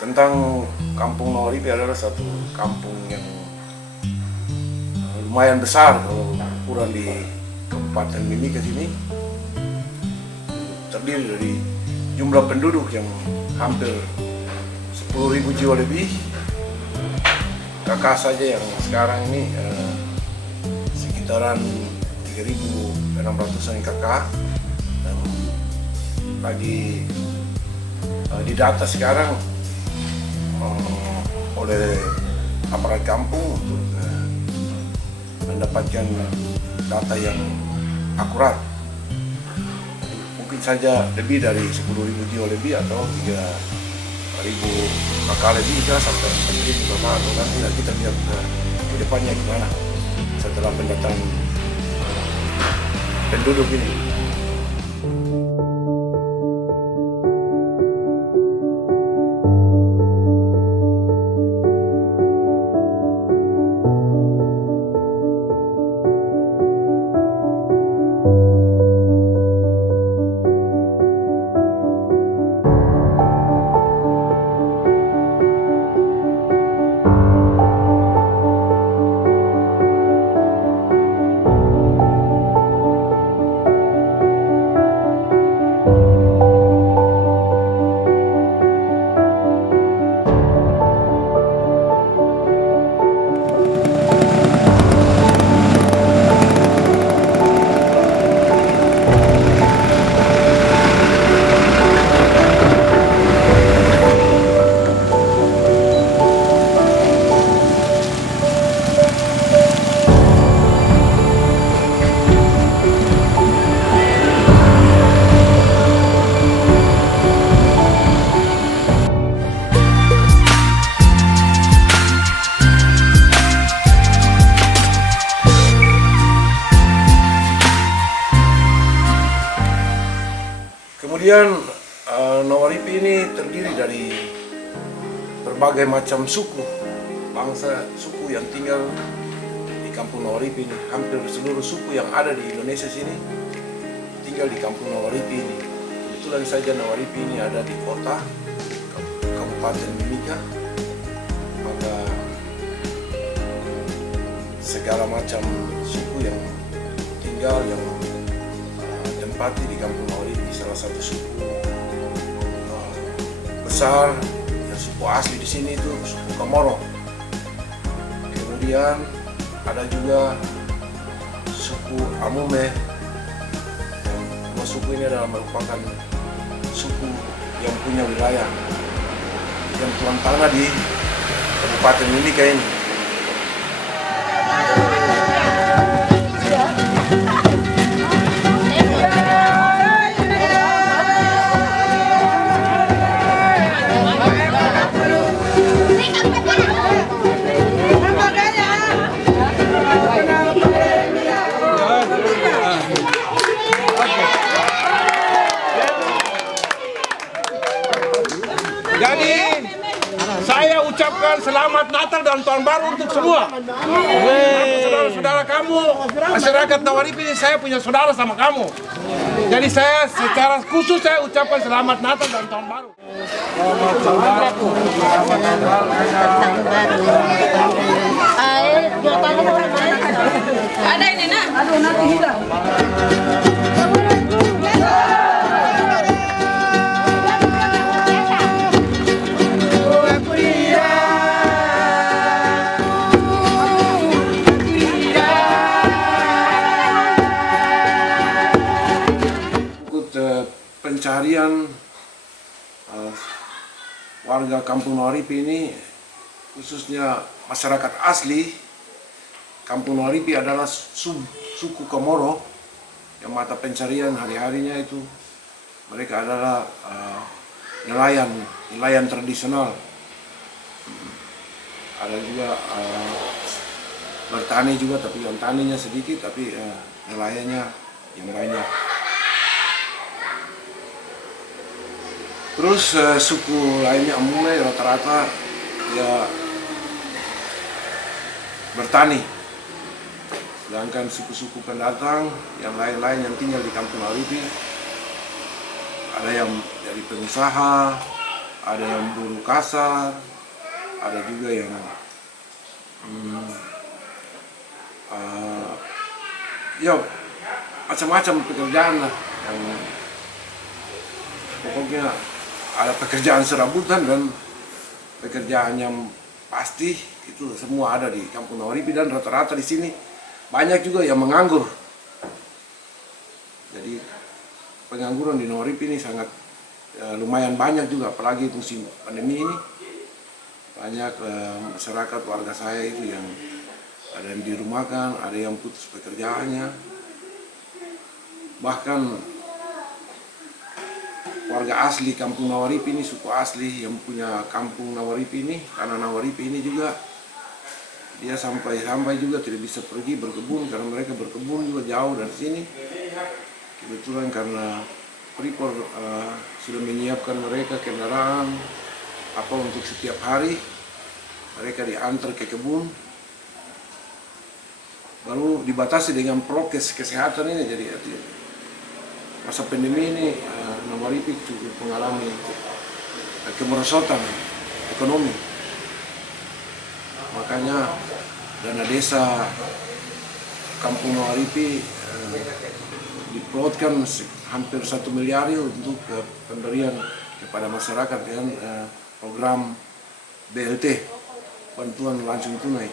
Tentang Kampung Nawaripi adalah satu kampung yang lumayan besar kalau ukuran di Kabupaten Mimika sini. Terdiri dari jumlah penduduk yang hampir 10.000 jiwa lebih. KK saja yang sekarang ini sekitaran 3.600-an KK, dan lagi didata sekarang oleh aparat kampung untuk mendapatkan data yang akurat. Mungkin saja lebih dari 10.000 jiwa lebih atau 3.000 KK lebih sampai 4.000 KK, atau nanti kita lihat ke depannya gimana setelah pendataan penduduk ini. Kemudian Nawaripi ini terdiri dari berbagai macam suku, bangsa suku yang tinggal di Kampung Nawaripi ini. Hampir seluruh suku yang ada di Indonesia sini tinggal di Kampung Nawaripi ini. Kebetulan saja Nawaripi ini ada di kota Kabupaten Mimika, maka segala macam suku yang tinggal, yang tempati di Kampung Nawaripi. Salah satu suku besar, yang suku asli di sini itu suku Komoro. Kemudian ada juga suku Amume. Dua suku ini adalah merupakan suku yang punya wilayah, yang tuan tanah di Kabupaten Mimika ini. Jadi saya ucapkan selamat Natal dan Tahun Baru untuk semua. Saudara-saudara kamu, masyarakat Nawaripi ini, saya punya saudara sama kamu. Jadi saya secara khusus saya ucapkan selamat Natal dan Tahun Baru. Ada ini nak. Aduh nanti hilang. Pencarian warga Kampung Nawaripi ini, khususnya masyarakat asli Kampung Nawaripi, adalah suku Komoro, yang mata pencarian hari-harinya itu mereka adalah nelayan tradisional. Ada juga bertani juga, tapi yang taninya sedikit, tapi nelayannya yang lainnya. Terus suku lainnya Amume rata-rata ya bertani. Sedangkan suku-suku pendatang yang lain-lain yang tinggal di Kampung Nawaripi, ada yang dari pengusaha, ada yang buruh kasar, ada juga yang ya macam-macam pekerjaan lah, yang pokoknya ada pekerjaan serabutan dan pekerjaan yang pasti itu semua ada di Kampung Nawaripi, dan rata-rata di sini banyak juga yang menganggur. Jadi pengangguran di Nawaripi ini sangat lumayan banyak juga, apalagi musim pandemi ini banyak masyarakat warga saya itu yang ada yang dirumahkan, ada yang putus pekerjaannya, bahkan warga asli Kampung Nawaripi ini, suku asli yang punya Kampung Nawaripi ini, karena Nawaripi ini juga dia sampai juga tidak bisa pergi berkebun karena mereka berkebun juga jauh dari sini. Kebetulan karena Freeport sudah menyiapkan mereka kendaraan untuk setiap hari mereka diantar ke kebun, baru dibatasi dengan prokes kesehatan ini. Jadi masa pandemi ini Nawaripi cukup mengalami kemerosotan ekonomi. Makanya dana desa Kampung Nawaripi diplotkan hampir 1 miliar untuk pemberian kepada masyarakat dengan program BLT, bantuan langsung tunai.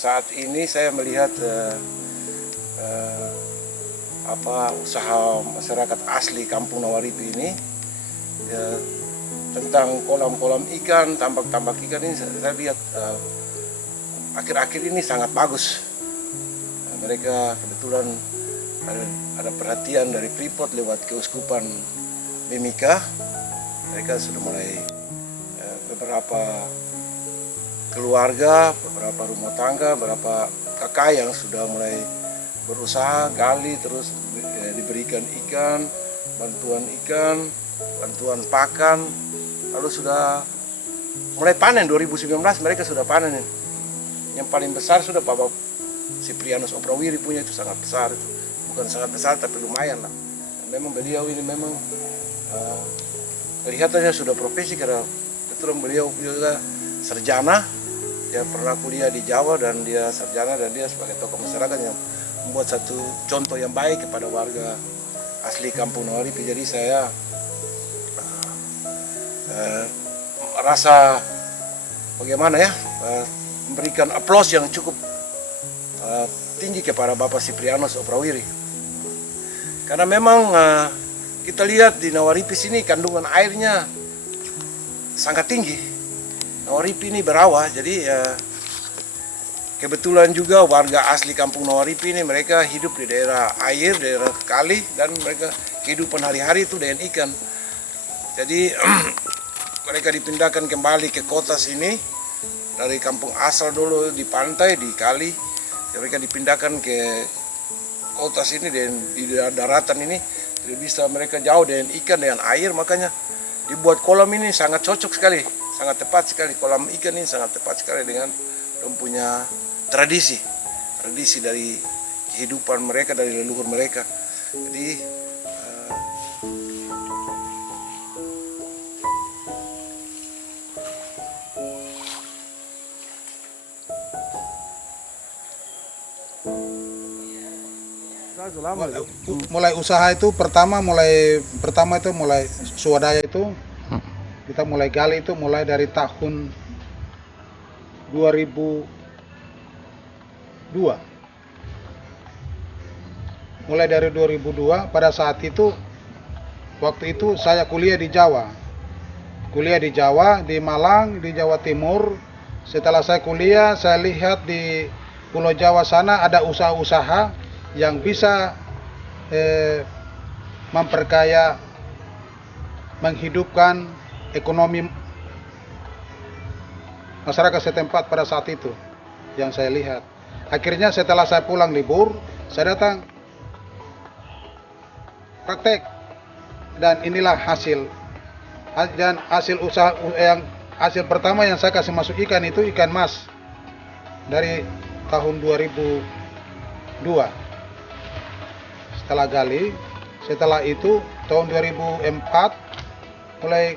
Saat ini saya melihat usaha masyarakat asli Kampung Nawaripi ini tentang kolam-kolam ikan, tambak-tambak ikan ini, saya lihat akhir-akhir ini sangat bagus. Mereka kebetulan ada perhatian dari Freeport lewat Keuskupan Mimika. Mereka sudah mulai beberapa keluarga, beberapa rumah tangga, beberapa kakak yang sudah mulai berusaha gali, terus diberikan ikan, bantuan pakan, lalu sudah mulai panen. 2019 mereka sudah panen. Yang paling besar sudah Bapak Siprianus Oprawiri punya, itu sangat besar, itu bukan sangat besar tapi lumayan lah. Dan memang beliau ini memang kelihatannya sudah profesi, karena betul beliau juga sarjana. Dia pernah kuliah di Jawa dan dia sarjana, dan dia sebagai tokoh masyarakat yang membuat satu contoh yang baik kepada warga asli Kampung Nawaripi. Jadi saya merasa bagaimana ya, memberikan aplaus yang cukup tinggi kepada Bapak Siprianus Oprawiri. Karena memang kita lihat di Nawaripi sini kandungan airnya sangat tinggi. Nawaripi ini berawah, jadi kebetulan juga warga asli Kampung Nawaripi ini mereka hidup di daerah air, daerah kali, dan mereka kehidupan hari-hari itu dengan ikan. Jadi mereka dipindahkan kembali ke kota sini dari kampung asal dulu di pantai, di kali. Mereka dipindahkan ke kota sini, dan di daratan ini tidak bisa mereka jauh dengan ikan, dengan air, makanya dibuat kolam ini sangat cocok sekali. Sangat tepat sekali, kolam ikan ini sangat tepat sekali dengan punya tradisi dari kehidupan mereka, dari leluhur mereka. Jadi mulai usaha itu pertama itu mulai swadaya itu kita mulai gali itu mulai dari tahun 2002. Mulai dari 2002, pada saat itu waktu itu saya kuliah di Jawa. Kuliah di Jawa, di Malang, di Jawa Timur. Setelah saya kuliah, saya lihat di Pulau Jawa sana ada usaha-usaha yang bisa memperkaya, menghidupkan ekonomi masyarakat setempat pada saat itu yang saya lihat. Akhirnya setelah saya pulang libur, saya datang praktek dan inilah hasil. Dan hasil usaha yang hasil pertama yang saya kasih masuk ikan itu ikan mas dari tahun 2002. Setelah gali, setelah itu tahun 2004 mulai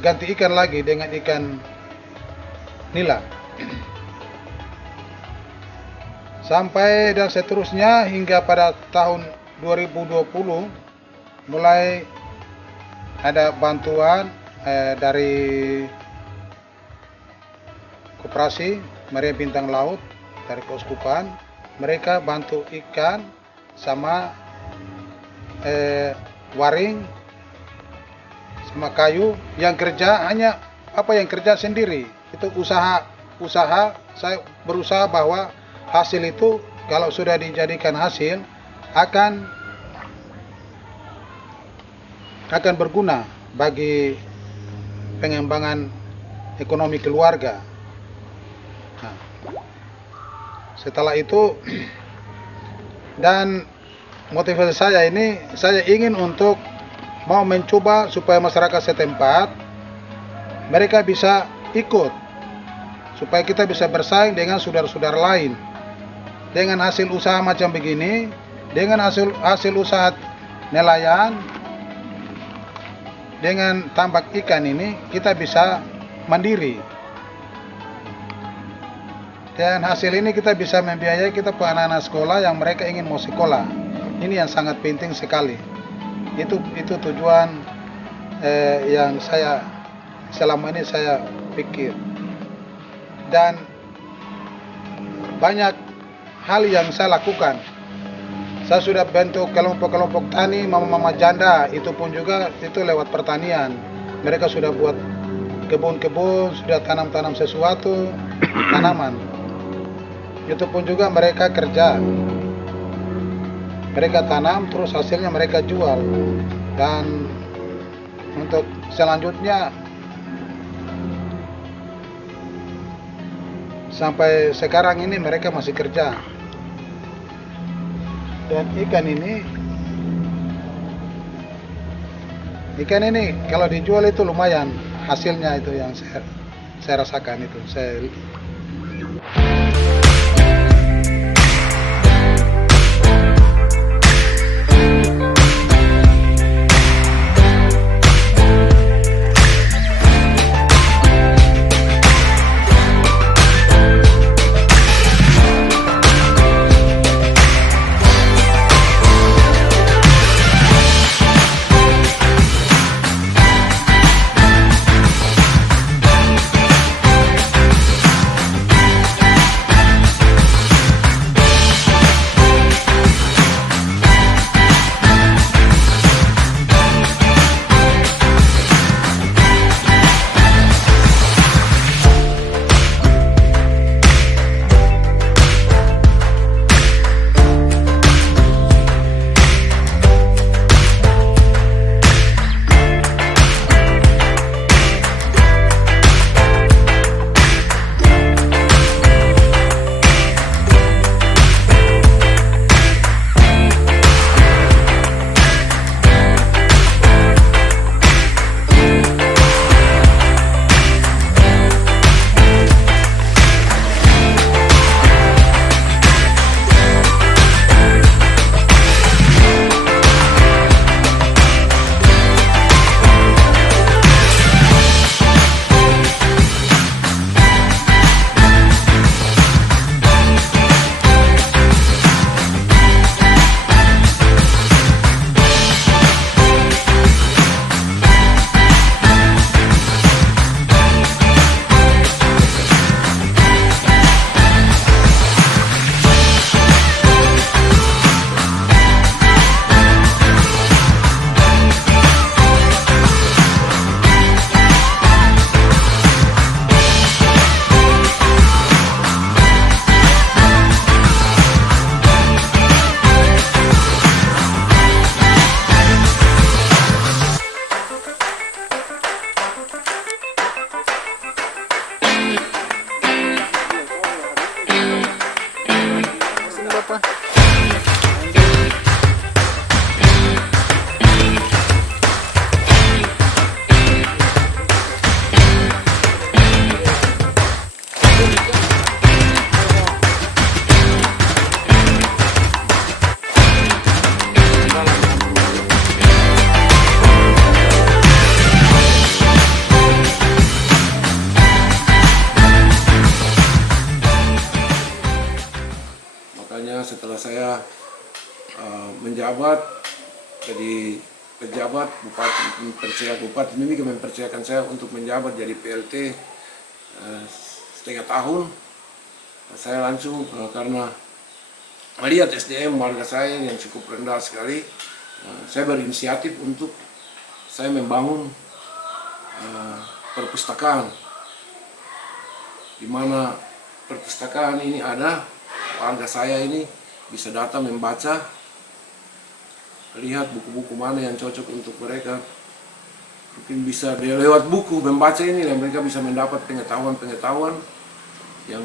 ganti ikan lagi dengan ikan nila. Sampai dan seterusnya hingga pada tahun 2020 mulai ada bantuan dari koperasi Maria Bintang Laut dari Keuskupan. Mereka bantu ikan sama waring sama kayu. Yang kerja hanya yang kerja sendiri itu usaha saya berusaha bahwa hasil itu kalau sudah dijadikan hasil akan berguna bagi pengembangan ekonomi keluarga. Nah, setelah itu dan motivasi saya ini, saya ingin untuk mau mencoba supaya masyarakat setempat mereka bisa ikut, supaya kita bisa bersaing dengan saudara-saudara lain. Dengan hasil usaha macam begini, dengan hasil usaha nelayan, dengan tambak ikan ini kita bisa mandiri. Dan hasil ini kita bisa membiayai kita anak-anak sekolah yang mereka ingin mau sekolah. Ini yang sangat penting sekali. Itu tujuan yang saya selama ini saya pikir. Dan banyak hal yang saya lakukan. Saya sudah bentuk kelompok-kelompok tani mama-mama janda, itu pun juga itu lewat pertanian. Mereka sudah buat kebun-kebun, sudah tanam-tanam sesuatu, tanaman. Itu pun juga mereka kerja. Mereka tanam, terus hasilnya mereka jual. Dan untuk selanjutnya, sampai sekarang ini mereka masih kerja. Dan ikan ini kalau dijual itu lumayan hasilnya, itu yang saya rasakan itu. menjabat jadi pejabat bupati, mempercayakan bupati Mimika mempercayakan saya untuk menjabat jadi PLT setengah tahun. Saya langsung karena melihat SDM warga saya yang cukup rendah sekali, saya berinisiatif untuk saya membangun perpustakaan, di mana perpustakaan ini ada warga saya ini bisa datang membaca, lihat buku-buku mana yang cocok untuk mereka. Mungkin bisa lewat buku membaca ini dan mereka bisa mendapat pengetahuan-pengetahuan yang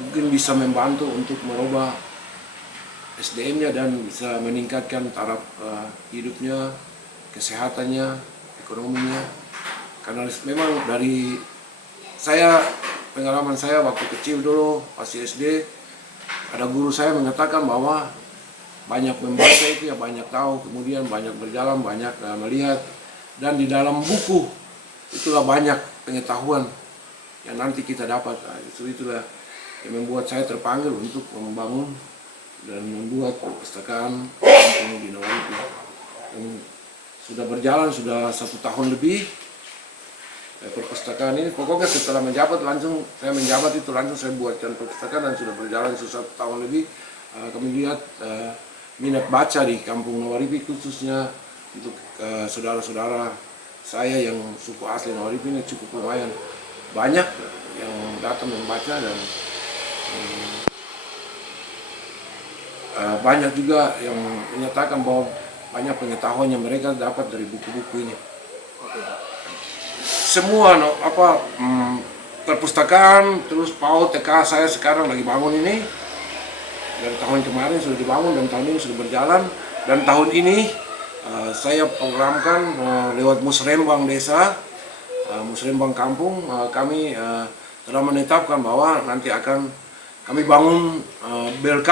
mungkin bisa membantu untuk merubah SDM-nya dan bisa meningkatkan taraf hidupnya, kesehatannya, ekonominya. Karena memang dari saya, pengalaman saya waktu kecil dulu masih SD, ada guru saya mengatakan bahwa banyak membaca itu ya banyak tahu, kemudian banyak berjalan, banyak melihat, dan di dalam buku itulah banyak pengetahuan yang nanti kita dapat. Itulah yang membuat saya terpanggil untuk membangun dan membuat perpustakaan kampung di Nawaripi. Sudah berjalan sudah 1 tahun lebih. Perpustakaan ini pokoknya setelah menjabat langsung saya buatkan perpustakaan dan sudah berjalan 1 tahun lebih. Kami lihat minat baca di kampung Nawaripi khususnya untuk saudara-saudara saya yang suku asli Nawaripi ini cukup lumayan banyak yang datang membaca, dan banyak juga yang menyatakan bahwa banyak pengetahuan yang mereka dapat dari buku-buku ini. Semua perpustakaan terus PAUD TK saya sekarang lagi bangun ini. Dari tahun kemarin sudah dibangun dan tahun ini sudah berjalan, dan tahun ini saya programkan lewat musrembang desa, musrembang kampung, kami telah menetapkan bahwa nanti akan kami bangun BLK,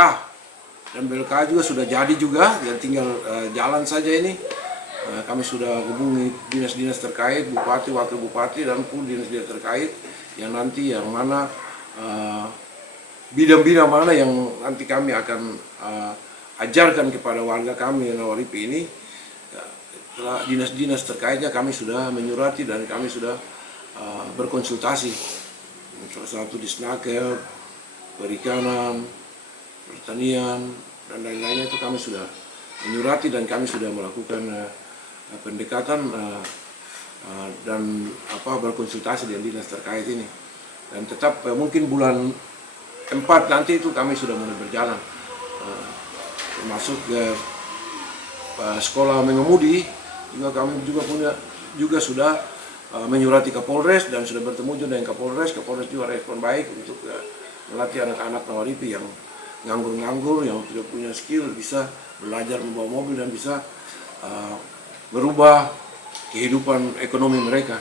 dan BLK juga sudah jadi juga, ya tinggal jalan saja ini. Kami sudah hubungi dinas-dinas terkait, bupati, wakil bupati, dan pun dinas-dinas terkait yang nanti yang mana bidang-bidang mana yang nanti kami akan ajarkan kepada warga kami Nawaripi ini. Dinas-dinas terkaitnya kami sudah menyurati dan kami sudah berkonsultasi. Salah satu di Snaker, perikanan, pertanian, dan lain-lainnya itu kami sudah menyurati dan kami sudah melakukan pendekatan dan berkonsultasi dengan dinas terkait ini. Dan tetap mungkin bulan 4 nanti itu kami sudah mulai berjalan, termasuk sekolah mengemudi juga kami juga sudah menyurati Kapolres dan sudah bertemu juga dengan Kapolres. Kapolres juga respon baik untuk melatih anak-anak Nawaripi yang nganggur-nganggur, yang tidak punya skill, bisa belajar membawa mobil dan bisa merubah kehidupan ekonomi mereka.